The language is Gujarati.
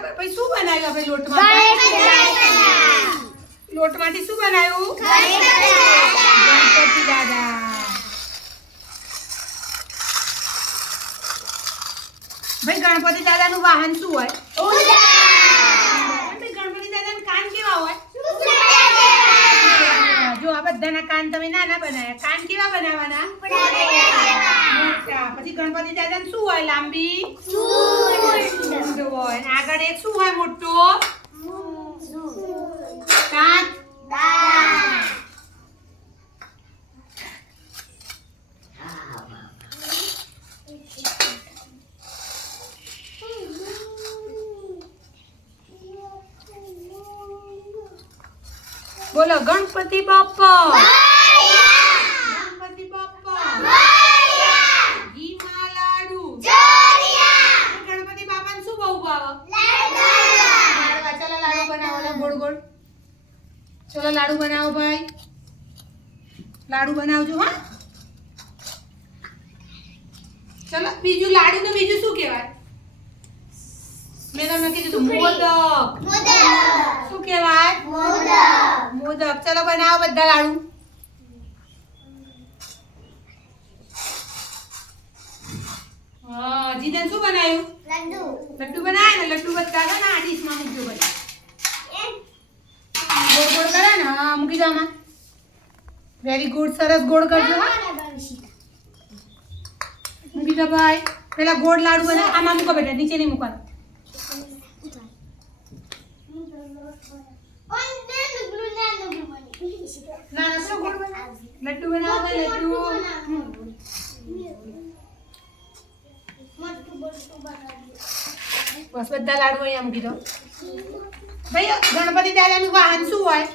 પછી શું બનાવ્યું આપણે લોટમાં? લોટમાંથી શું બનાવ્યું? ગણપતિ દાદા. ભાઈ ગણપતિ દાદાનું વાહન શું હોય ભાઈ ગણપતિ દાદાના કાન કેવા હોય જો આ કાન તમે નાના બનાવ્યા. કાન કેવા બનાવવાના? મોટા. પછી ગણપતિ દાદા શું હોય લાંબી? હોય. આગળ એક શું હોય મોટો? કાચ બોલો ગણપતિ બાપા ગણપતિ બાપા ઘીમાં લાડુ. ગણપતિ બાપાને શું બહુ ભાવે? ચલો લાડુ બનાવો ગોળ ગોળ. ચલો લાડુ બનાવો ભાઈ. લાડુ બનાવજો હા. ચલો બીજું લાડુ ને બીજું શું કહેવાય? મેં તમને કીધું મોદક. શું કહેવાય? મોદક ચલો બનાવો બધા લાડુ. હા જીતન શું બનાવ્યું? લડ્ડુ. બનાવ્યા ને લડ્ડુ બધા ને આ ડીશમાં મૂકજો બધા. ગોળ ગોળ કરે ને હા મૂકી દો આમાં. વેરી ગુડ સરસ ગોળ કરજો. મૂકી દો ભાઈ. પેલા ગોળ લાડુ બના આમાં મૂકો બેટા નીચે નહીં મૂકવાનું. ના ના શું લડ્ડુ બનાવો ભાઈ લડ્ડુ બસ બધા લાડુ અહીંયા મૂકી ભાઈ, ગણપતિ દાદાનું વાહન શું હોય?